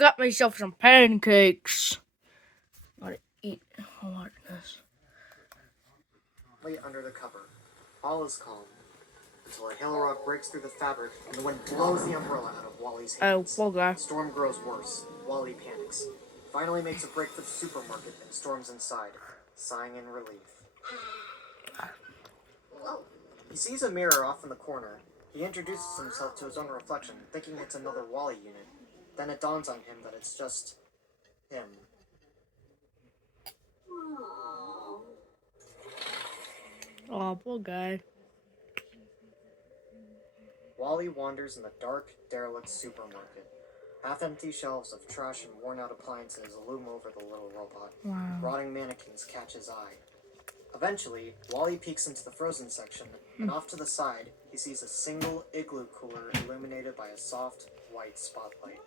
got myself some pancakes. I'm gonna eat a lot of this. Under the cover. All is calm until a hail rock breaks through the fabric and the wind blows the umbrella out of Wally's hands. Oh, poor guy. The storm grows worse. Wally panics. Finally makes a break for the supermarket and storms inside, sighing in relief. He sees a mirror off in the corner. He introduces himself to his own reflection, thinking it's another Wally unit. Then it dawns on him that it's just him. Oh, poor guy. Wally wanders in the dark, derelict supermarket. Half-empty shelves of trash and worn-out appliances loom over the little robot. Wow. Rotting mannequins catch his eye. Eventually, Wally peeks into the frozen section, and off to the side, he sees a single igloo cooler illuminated by a soft, white spotlight.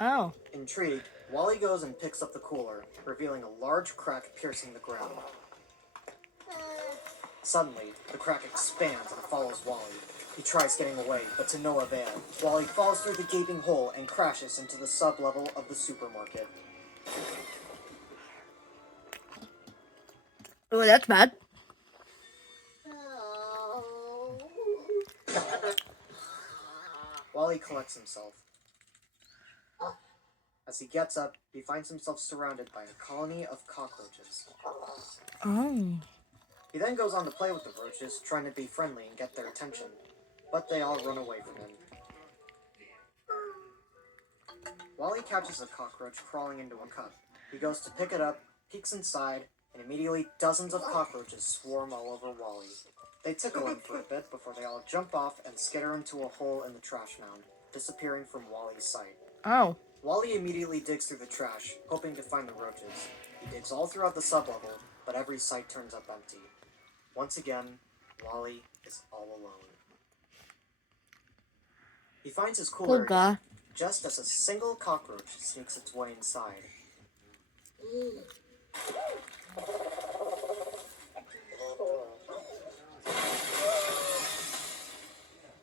Oh. Intrigued, Wally goes and picks up the cooler, revealing a large crack piercing the ground. Suddenly, the crack expands and follows Wally. He tries getting away, but to no avail. Wally falls through the gaping hole and crashes into the sub-level of the supermarket. Oh, that's bad. Wally collects himself. As he gets up, he finds himself surrounded by a colony of cockroaches. Oh. He then goes on to play with the roaches, trying to be friendly and get their attention, but they all run away from him. Wally catches a cockroach crawling into a cup. He goes to pick it up, peeks inside, and immediately dozens of cockroaches swarm all over Wally. They tickle him for a bit before they all jump off and skitter into a hole in the trash mound, disappearing from Wally's sight. Oh. Wally immediately digs through the trash, hoping to find the roaches. He digs all throughout the sublevel, but every sight turns up empty. Once again, Wally is all alone. He finds his cooler again, just as a single cockroach sneaks its way inside.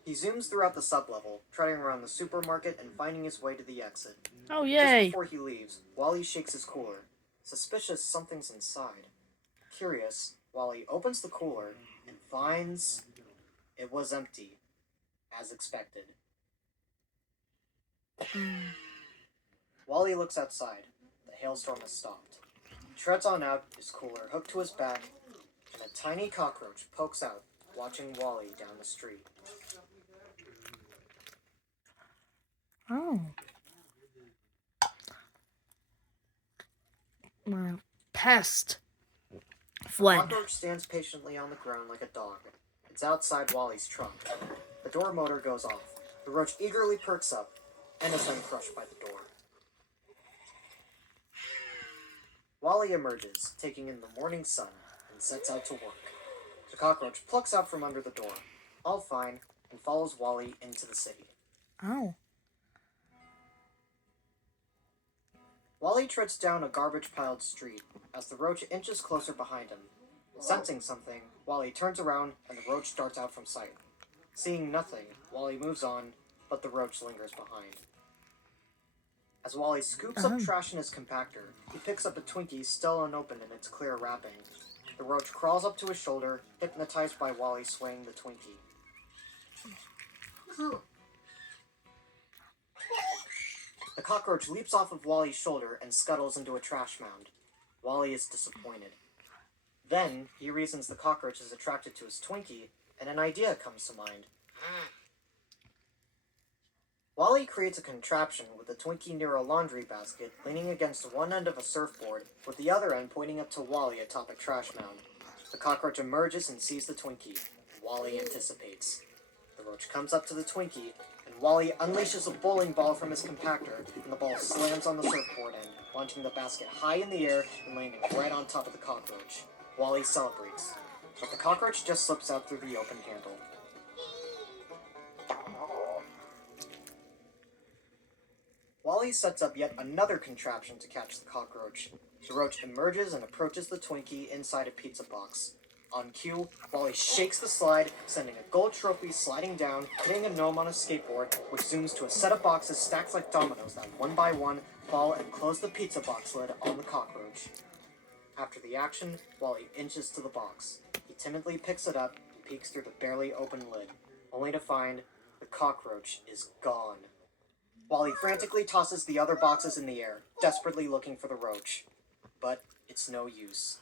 He zooms throughout the sublevel, trotting around the supermarket and finding his way to the exit. Oh, yay. Just before he leaves, Wally shakes his cooler. Suspicious something's inside. Curious, Wally opens the cooler and finds it was empty, as expected. Wally looks outside. The hailstorm has stopped. He treads on out, his cooler hooked to his back, and a tiny cockroach pokes out, watching Wally down the street. Oh. Wow. Pest. Fled. The cockroach stands patiently on the ground like a dog. It's outside Wally's trunk. The door motor goes off. The roach eagerly perks up, and is then crushed by the door. Wally emerges, taking in the morning sun, and sets out to work. The cockroach plucks out from under the door, all fine, and follows Wally into the city. Oh. Wally treads down a garbage-piled street as the roach inches closer behind him. Sensing something, Wally turns around and the roach darts out from sight. Seeing nothing, Wally moves on, but the roach lingers behind. As Wally scoops up trash in his compactor, he picks up a Twinkie still unopened in its clear wrapping. The roach crawls up to his shoulder, hypnotized by Wally swaying the Twinkie. The cockroach leaps off of Wally's shoulder and scuttles into a trash mound. Wally is disappointed. Then, he reasons the cockroach is attracted to his Twinkie, and an idea comes to mind. Wally creates a contraption with the Twinkie near a laundry basket leaning against one end of a surfboard, with the other end pointing up to Wally atop a trash mound. The cockroach emerges and sees the Twinkie. Wally anticipates. The roach comes up to the Twinkie, and Wally unleashes a bowling ball from his compactor, and the ball slams on the surfboard end, launching the basket high in the air and landing right on top of the cockroach. Wally celebrates, but the cockroach just slips out through the open handle. Wally sets up yet another contraption to catch the cockroach. The roach emerges and approaches the Twinkie inside a pizza box. On cue, Wally shakes the slide, sending a gold trophy sliding down, hitting a gnome on a skateboard, which zooms to a set of boxes stacked like dominoes that one by one fall and close the pizza box lid on the cockroach. After the action, Wally inches to the box. He timidly picks it up and peeks through the barely open lid, only to find the cockroach is gone. Wally frantically tosses the other boxes in the air, desperately looking for the roach. But it's no use.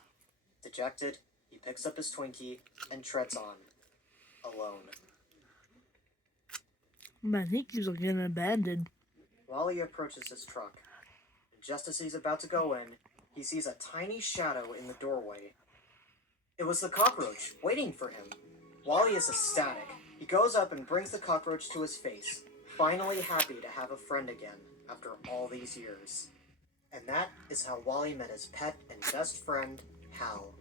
Dejected, he picks up his Twinkie and treads on, alone. I think he's getting abandoned. Wally approaches his truck. Just as he's about to go in, he sees a tiny shadow in the doorway. It was the cockroach, waiting for him. Wally is ecstatic. He goes up and brings the cockroach to his face, finally happy to have a friend again after all these years. And that is how Wally met his pet and best friend, Hal.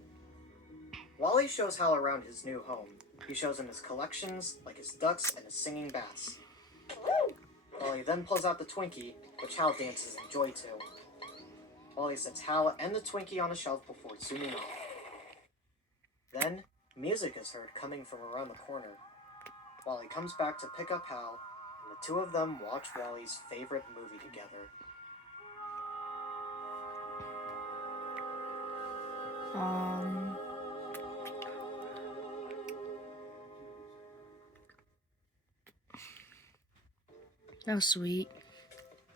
Wally shows Hal around his new home. He shows him his collections, like his ducks and his singing bass. Wally then pulls out the Twinkie, which Hal dances in joy to. Wally sets Hal and the Twinkie on a shelf before zooming off. Then, music is heard coming from around the corner. Wally comes back to pick up Hal, and the two of them watch Wally's favorite movie together. That was sweet.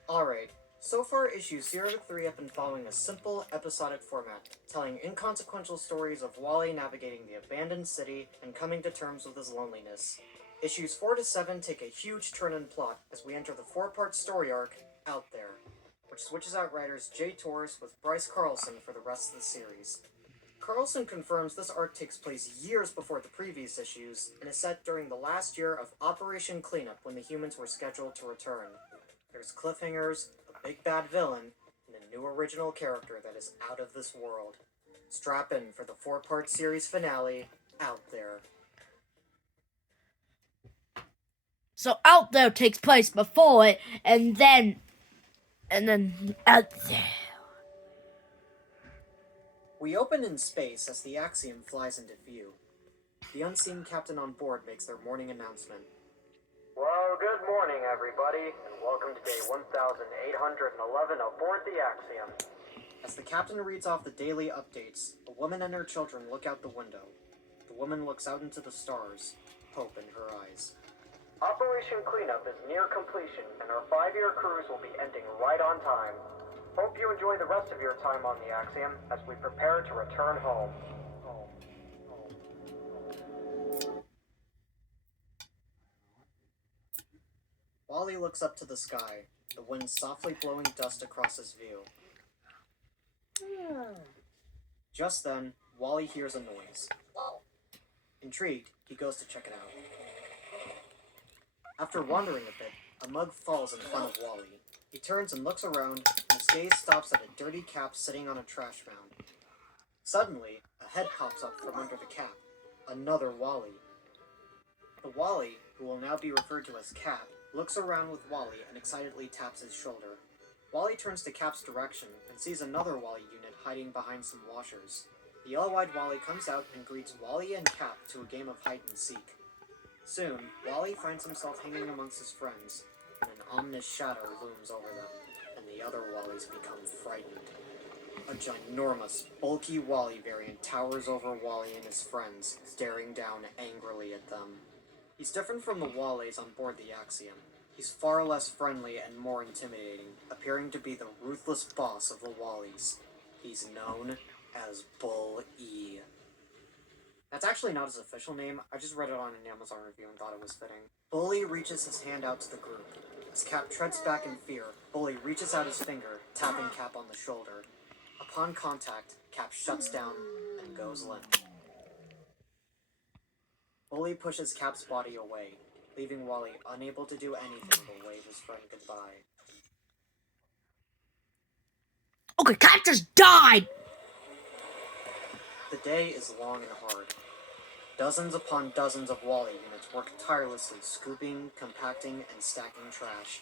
Alright, so far issues 0 to 3 have been following a simple, episodic format, telling inconsequential stories of Wally navigating the abandoned city and coming to terms with his loneliness. Issues 4 to 7 take a huge turn in plot as we enter the 4-part story arc, Out There, which switches out writers Jay Torres with Bryce Carlson for the rest of the series. Carlson confirms this arc takes place years before the previous issues, and is set during the last year of Operation Cleanup when the humans were scheduled to return. There's cliffhangers, a big bad villain, and a new original character that is out of this world. Strap in for the 4-part series finale, Out There. So Out There takes place before it, and then Out There. We open in space as the Axiom flies into view. The unseen captain on board makes their morning announcement. Well, good morning, everybody, and welcome to day 1811 aboard the Axiom. As the captain reads off the daily updates, a woman and her children look out the window. The woman looks out into the stars, hope in her eyes. Operation Cleanup is near completion, and our 5-year cruise will be ending right on time. Hope you enjoy the rest of your time on the Axiom as we prepare to return home. Wally looks up to the sky, the wind softly blowing dust across his view. Just then, Wally hears a noise. Intrigued, he goes to check it out. After wandering a bit, a mug falls in front of Wally. He turns and looks around, and his gaze stops at a dirty cap sitting on a trash mound. Suddenly, a head pops up from under the cap. Another Wally. The Wally, who will now be referred to as Cap, looks around with Wally and excitedly taps his shoulder. Wally turns to Cap's direction and sees another Wally unit hiding behind some washers. The yellow-eyed Wally comes out and greets Wally and Cap to a game of hide-and-seek. Soon, Wally finds himself hanging amongst his friends, and an ominous shadow looms over them, and the other Wallies become frightened. A ginormous, bulky Wally variant towers over Wally and his friends, staring down angrily at them. He's different from the Wallies on board the Axiom. He's far less friendly and more intimidating, appearing to be the ruthless boss of the Wallies. He's known as Bull E. That's actually not his official name, I just read it on an Amazon review and thought it was fitting. Bully reaches his hand out to the group. As Cap treads back in fear, Bully reaches out his finger, tapping Cap on the shoulder. Upon contact, Cap shuts down and goes limp. Bully pushes Cap's body away, leaving Wally unable to do anything but wave his friend goodbye. Okay, Cap just died! The day is long and hard. Dozens upon dozens of Wally units work tirelessly scooping, compacting, and stacking trash.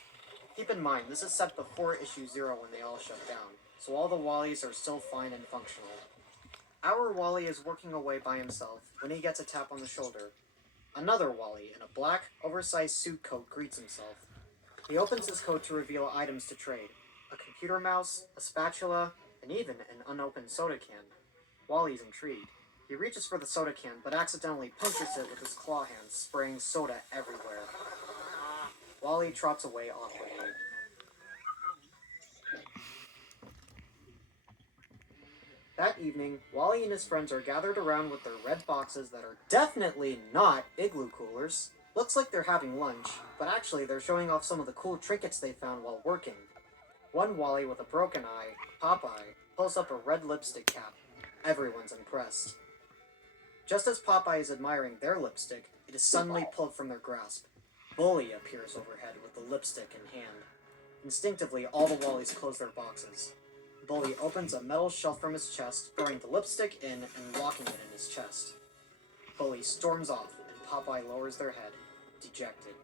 Keep in mind, this is set before issue 0 when they all shut down, so all the Wallies are still fine and functional. Our Wally is working away by himself when he gets a tap on the shoulder. Another Wally in a black, oversized suit coat greets himself. He opens his coat to reveal items to trade. a computer mouse, a spatula, and even an unopened soda can. Wally's intrigued. He reaches for the soda can, but accidentally punctures it with his claw hands, spraying soda everywhere. Wally trots away awkwardly. That evening, Wally and his friends are gathered around with their red boxes that are definitely not igloo coolers. Looks like they're having lunch, but actually they're showing off some of the cool trinkets they found while working. One Wally with a broken eye, Popeye, pulls up a red lipstick cap. Everyone's impressed. Just as Popeye is admiring their lipstick, it is suddenly pulled from their grasp. Bully appears overhead with the lipstick in hand. Instinctively, all the Wallies close their boxes. Bully opens a metal shelf from his chest, throwing the lipstick in and locking it in his chest. Bully storms off, and Popeye lowers their head, dejected.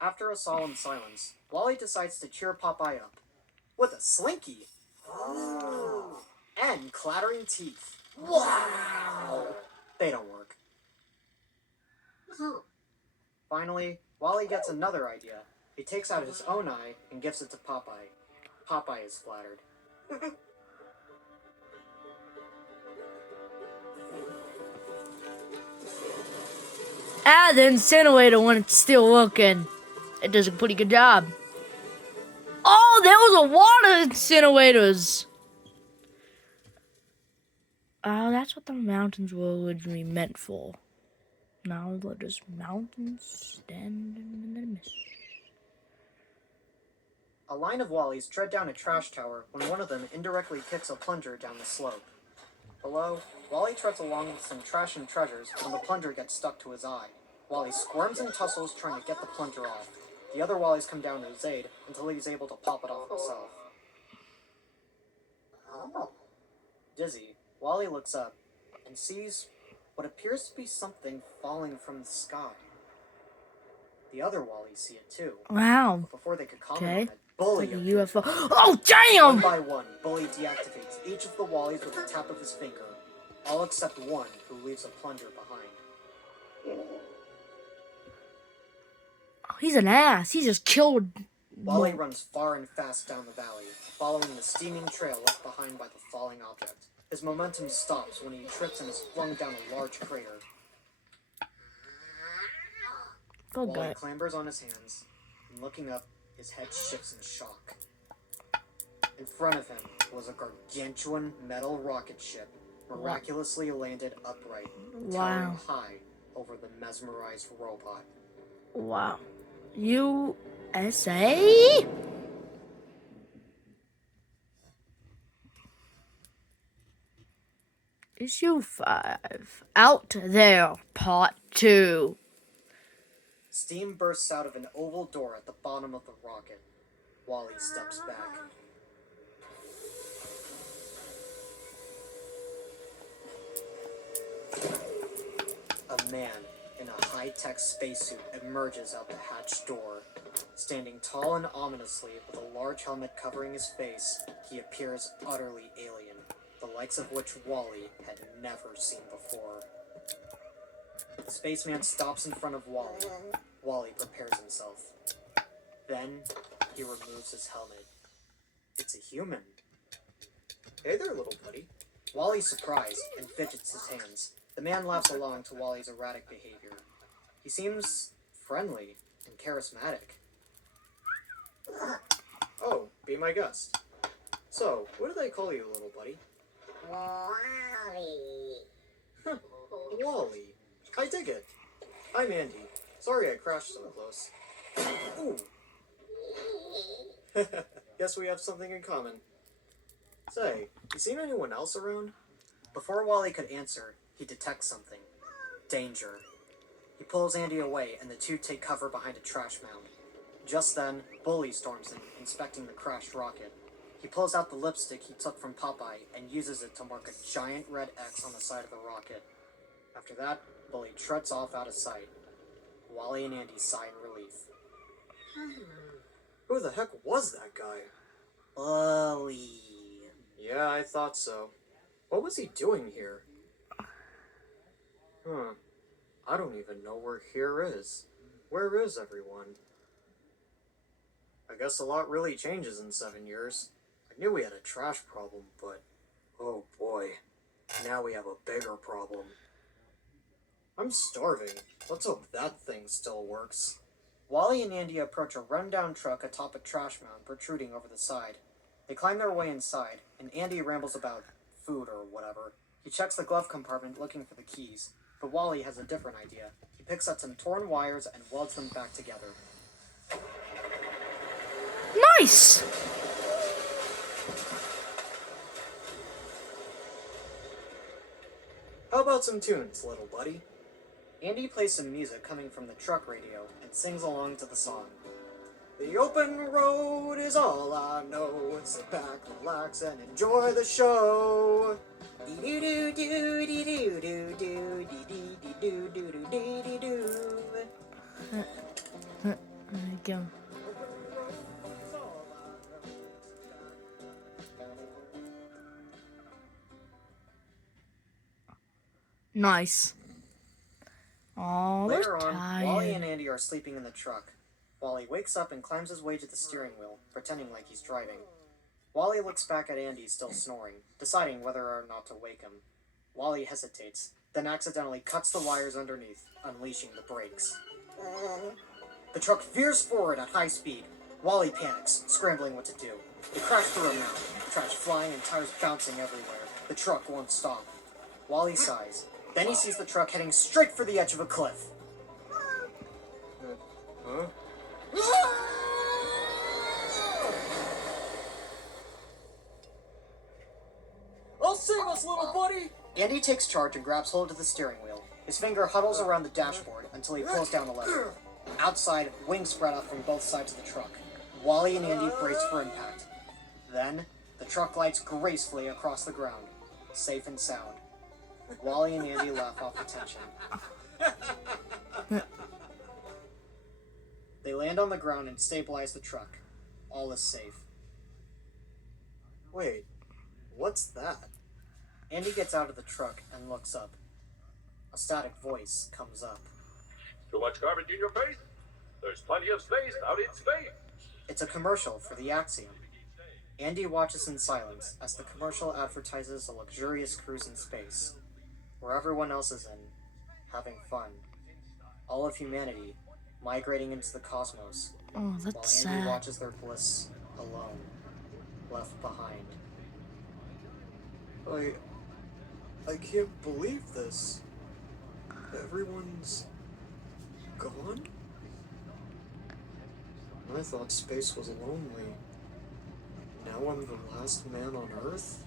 After a solemn silence, Wally decides to cheer Popeye up. With a slinky! And clattering teeth. Wow! They don't work. Finally, Wally gets another idea. He takes out his own eye and gives it to Popeye. Popeye is flattered. The incinerator when it's still working. It does a pretty good job. Oh, there was a water incinerators. Oh, that's what the mountains were originally meant for. Now they're just mountains standing in the mist. A line of Wallies tread down a trash tower when one of them indirectly kicks a plunger down the slope. Below, Wally treads along with some trash and treasures when the plunger gets stuck to his eye. Wally squirms and tussles trying to get the plunger off. The other Wallies come down to his aid until he's able to pop it off himself. Dizzy, Wally looks up and sees what appears to be something falling from the sky. The other Wallies see it too. Wow. But before they could comment Okay. on it, Bully Like a appears. UFO. Oh, damn! One by one, Bully deactivates each of the Wallies with a tap of his finger, all except one who leaves a plunger behind. Oh, he's an ass. He just killed. Wally runs far and fast down the valley, following the steaming trail left behind by the falling object. His momentum stops when he trips and is flung down a large crater. Oh, Wally God. clambers on his hands, and looking up, his head shifts in shock. In front of him was a gargantuan metal rocket ship, miraculously landed upright, towering high over the mesmerized robot. Wow. USA? Issue 5. Out There, Part 2. Steam bursts out of an oval door at the bottom of the rocket. Wally steps back. A man in a high-tech spacesuit emerges out the hatch door. Standing tall and ominously with a large helmet covering his face, he appears utterly alien, the likes of which Wally had never seen before. The spaceman stops in front of Wally. Wally prepares himself. Then, he removes his helmet. It's a human. Hey there, little buddy. Wally's surprised and fidgets his hands. The man laughs along to Wally's erratic behavior. He seems friendly and charismatic. Oh, be my guest. So, what do they call you, little buddy? Wally. Wally. I dig it. I'm Andy. Sorry I crashed so close. Ooh. Guess we have something in common. Say, you seen anyone else around? Before Wally could answer, he detects something. Danger. He pulls Andy away, and the two take cover behind a trash mound. Just then, Bully storms in, inspecting the crashed rocket. He pulls out the lipstick he took from Popeye and uses it to mark a giant red X on the side of the rocket. After that, Bully struts off out of sight. Wally and Andy sigh in relief. Who the heck was that guy? Bully. Yeah, I thought so. What was he doing here? I don't even know where here is. Where is everyone? I guess a lot really changes in 7 years. I knew we had a trash problem, but oh boy, now we have a bigger problem. I'm starving. Let's hope that thing still works. Wally and Andy approach a rundown truck atop a trash mound protruding over the side. They climb their way inside, and Andy rambles about food or whatever. He checks the glove compartment looking for the keys, but Wally has a different idea. He picks up some torn wires and welds them back together. Nice! How about some tunes, little buddy? Andy plays some music coming from the truck radio and sings along to the song. The open road is all I know. Sit back, relax, and enjoy the show. There you go. Nice. Oh, Later they're on, tired. Wally and Andy are sleeping in the truck. Wally wakes up and climbs his way to the steering wheel, pretending like he's driving. Wally looks back at Andy still snoring, deciding whether or not to wake him. Wally hesitates, then accidentally cuts the wires underneath, unleashing the brakes. The truck veers forward at high speed. Wally panics, scrambling what to do. They crash through a mound, trash flying and tires bouncing everywhere. The truck won't stop. Wally sighs. Then he sees the truck heading straight for the edge of a cliff. Huh? I'll save us, little buddy! Andy takes charge and grabs hold of the steering wheel. His finger huddles around the dashboard until he pulls down the lever. Outside, wings spread out from both sides of the truck. Wally and Andy brace for impact. Then, the truck glides gracefully across the ground, safe and sound. Wally and Andy laugh off the tension. They land on the ground and stabilize the truck. All is safe. Wait, what's that? Andy gets out of the truck and looks up. A static voice comes up. Too much garbage in your face? There's plenty of space out in space. It's a commercial for the Axiom. Andy watches in silence as the commercial advertises a luxurious cruise in space, where everyone else is in, having fun. All of humanity migrating into the cosmos, Oh, that's while Andy sad. watches their bliss alone, left behind. I can't believe this. Everyone's gone? I thought space was lonely. Now I'm the last man on Earth?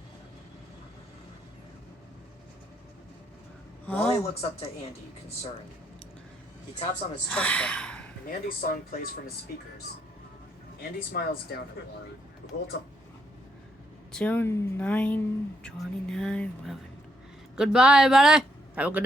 Wally looks up to Andy, concerned. He taps on his truck button, and Andy's song plays from his speakers. Andy smiles down at Wally, who holds up 2, 9, 29, 11. Goodbye, buddy. Have a good day.